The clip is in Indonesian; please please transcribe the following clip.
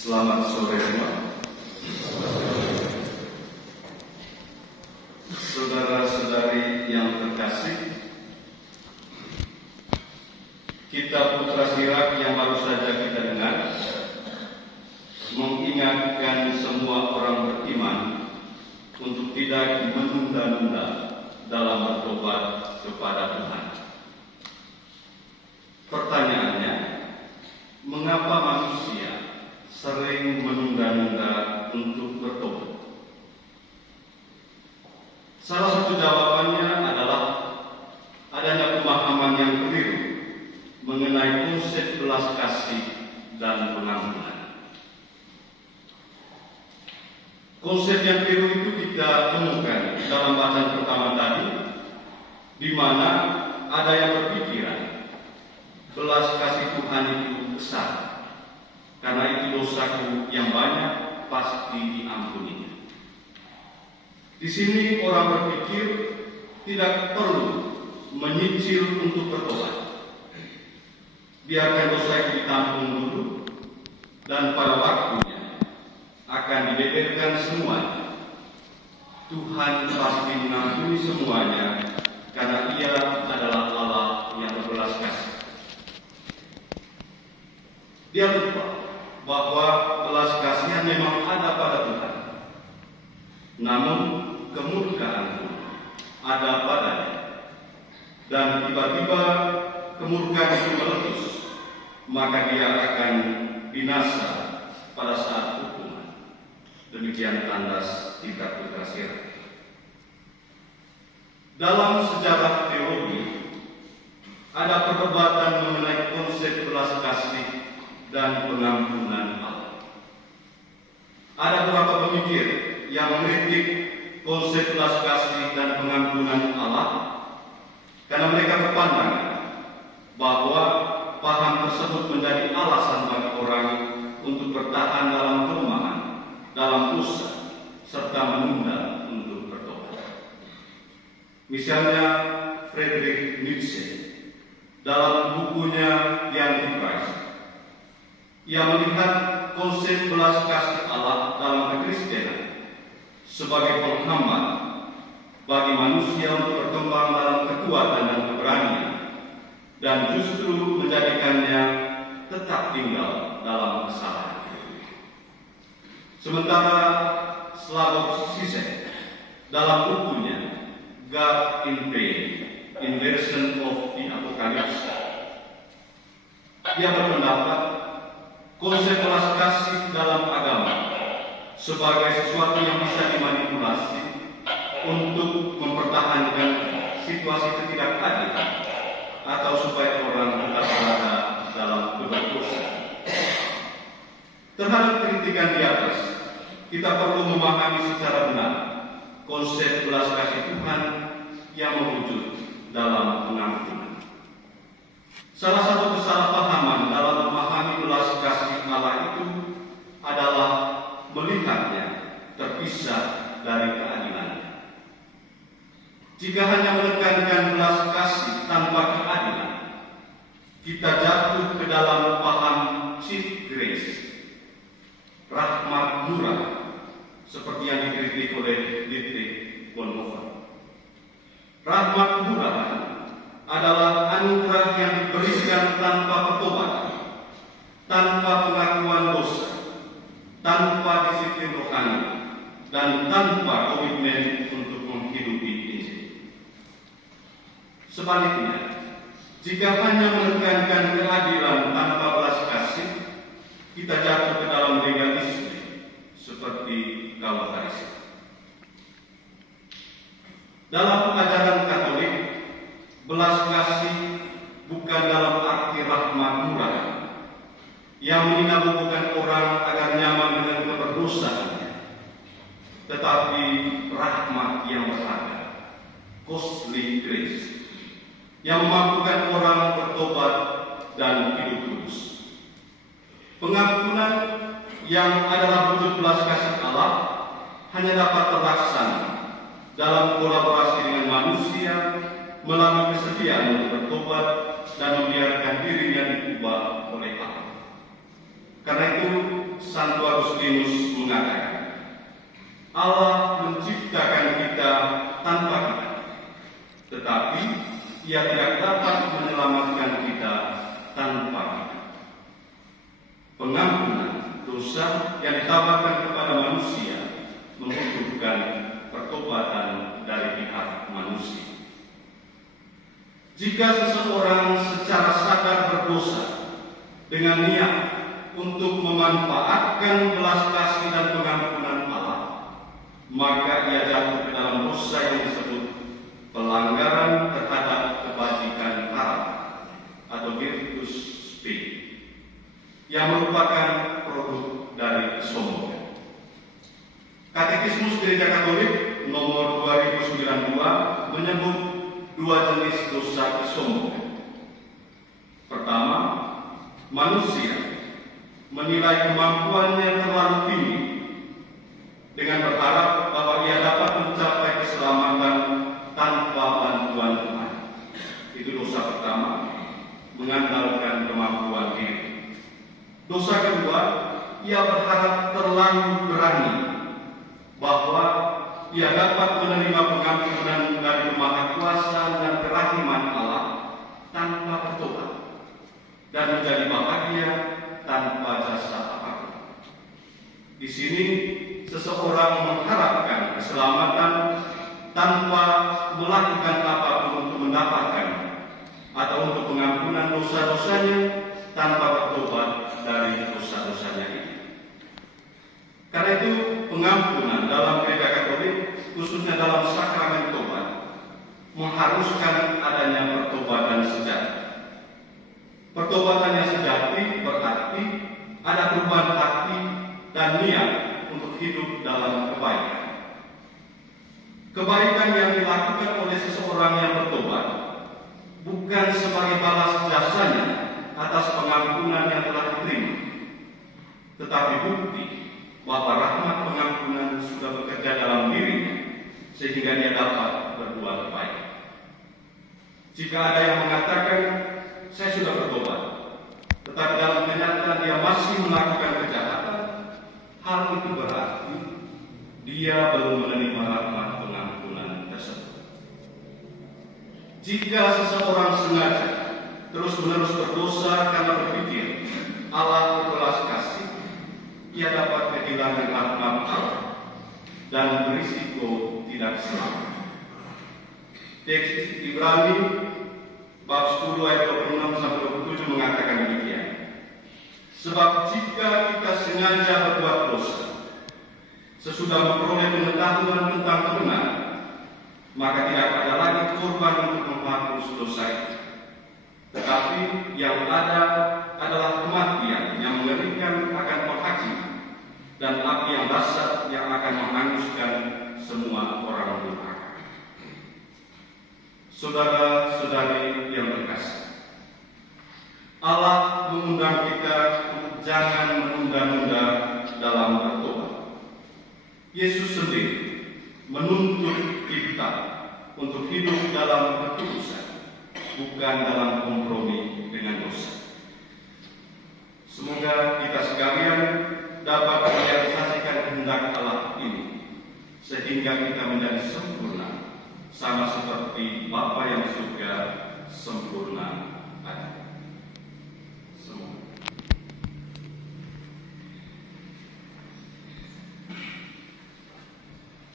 Selamat sore semua. Saudara-saudari yang terkasih, Kitab Putra Sirak yang baru saja kita dengar mengingatkan semua orang beriman untuk tidak menunda-nunda dalam bertobat kepada Tuhan. Pertanyaannya, mengapa manusia sering menunda-nunda untuk bertobat? Salah satu jawabannya adalah adanya pemahaman yang keliru mengenai konsep belas kasih dan pengampunan. Konsep yang keliru itu kita temukan dalam bacaan pertama tadi, di mana ada yang berpikiran belas kasih Tuhan itu besar, karena itu dosaku yang banyak pasti diampuninya. Di sini orang berpikir tidak perlu menyicil untuk bertobat. Biarkan dosa itu ditampung dulu, dan pada waktunya akan dibeberkan semuanya. Tuhan pasti mengampuni semuanya, karena Ia adalah Allah yang berbelas kasih. Dia lupa bahwa belas kasihan memang ada pada Tuhan, namun kemurkaan pun ada padanya, dan tiba-tiba kemurkaan itu meletus, maka dia akan binasa pada saat hukuman. Demikian tandas Kitab Putra Sirak. Dalam sejarah teologi ada perdebatan mengenai konsep belas kasih dan pengampunan Allah. Ada beberapa pemikir yang mengkritik konsep belas kasih dan pengampunan Allah karena mereka berpandangan bahwa paham tersebut menjadi alasan bagi orang untuk bertahan dalam kelemahan, dalam dosa, serta menunda untuk bertobat. Misalnya Friedrich Nietzsche dalam bukunya The Antichrist, ia melihat konsep belas kasih Allah dalam kekristenan sebagai penghambat bagi manusia untuk berkembang dalam kekuatan dan keberanian, dan justru menjadikannya tetap tinggal dalam kesalahan. Sementara Slavoj Žižek dalam bukunya God in Pain, Inversion of the Apocalypse, dia berpendapat konsep belas kasih dalam agama sebagai sesuatu yang bisa dimanipulasi untuk mempertahankan situasi ketidakadilan atau supaya orang tetap berada dalam berdosa. Terhadap kritikan di atas, kita perlu memahami secara benar konsep belas kasih Tuhan yang mewujud dalam pengampunan. Salah satu kesalahpahaman dalam memahami belas kasih Allah itu adalah melihatnya terpisah dari keadilannya. Jika hanya menekankan belas kasih tanpa keadilan, kita jatuh ke dalam paham cheap grace, rahmat murah, seperti yang dikritik oleh Dietrich Bonhoeffer. Rahmat murah adalah anugerah yang diberikan tanpa pertobatan, tanpa pengakuan dosa, tanpa disiplin rohani, dan tanpa komitmen untuk menghidupi Injil. Sebaliknya, jika hanya menekankan keadilan tanpa belas kasih, kita jatuh ke dalam legalisme seperti kaum Farisi. Dalam ajaran Katolik, belas kasih bukan dalam arti rahmat murah yang meninabubukan orang agar nyaman dengan keberdosaannya, tetapi rahmat yang berharga, costly grace, yang memampukan orang bertobat dan hidup kudus. Pengampunan yang adalah wujud belas kasih Allah hanya dapat terlaksana dalam kolaborasi dengan manusia melalui kesediaan untuk bertobat dan membiarkan dirinya diubah oleh Allah. Karena itu Santo Agustinus mengatakan, Allah menciptakan kita tanpa kita, tetapi Ia tidak dapat menyelamatkan kita tanpa kita. Pengampunan dosa yang ditawarkan kepada manusia membutuhkan pertobatan dari pihak manusia. Jika seseorang secara sadar berdosa dengan niat untuk memanfaatkan belas kasih dan pengampunan Allah, maka ia jatuh ke dalam dosa yang disebut pelanggaran terhadap kebajikan haram atau virtus spiri, yang merupakan produk dari kesombongan. Katekismus Gereja Katolik nomor 2092 menyebut dua jenis dosa kesombongan. Pertama, manusia menilai kemampuannya terlalu tinggi dengan berharap bahwa ia dapat mencapai keselamatan tanpa bantuan Tuhan. Itu dosa pertama, mengandalkan kemampuan diri. Dosa kedua, ia berharap terlalu berani bahwa ia dapat menerima pengampunan dari Maha Kuasa dan kerahiman Allah tanpa bertobat dan menjadi bahagia tanpa jasa apapun. Di sini seseorang mengharapkan keselamatan tanpa melakukan apapun untuk mendapatkan atau untuk pengampunan dosa-dosanya tanpa bertobat dari dosa-dosanya itu. Karena itu pengampunan dalam Gereja Katolik, khususnya dalam sakramen tobat, mengharuskan adanya pertobatan sejati. Pertobatan yang sejati berarti ada perubahan hati dan niat untuk hidup dalam kebaikan. Kebaikan yang dilakukan oleh seseorang yang bertobat bukan sebagai balas jasanya atas pengampunan yang telah diterima, tetapi bukti bahwa rahmat pengampunan sudah bekerja dalam dirinya sehingga dia dapat berbuat baik. Jika ada yang mengatakan, saya sudah bertobat, tetapi dalam kenyataan dia masih melakukan kejahatan, hal itu berarti dia belum menerima rahmat pengampunan tersebut. Jika seseorang sengaja terus-menerus berdosa karena berpikir Allah berbelas kasih, ia dapat kehilangan rahmat Allah dan berisiko tidak selamat. Teks Ibrani bab 10 ayat 26-27 mengatakan demikian. Sebab jika kita sengaja berbuat dosa sesudah memperoleh pengetahuan tentang kebenaran, maka tidak ada lagi korban untuk menghapus dosa itu. Tetapi yang ada adalah kematian yang mengerikan akan penghakiman dan api yang dahsyat yang akan menghanguskan semua orang durhaka. Saudara-saudari yang terkasih, Allah mengundang kita untuk jangan menunda-nunda dalam bertobat. Yesus sendiri menuntut kita untuk hidup dalam ketulusan, bukan dalam kompromi dengan dosa. Semoga kita sekalian dapat merealisasikan kehendak Allah ini, sehingga kita menjadi sempurna, sama seperti Bapa yang di surga sempurna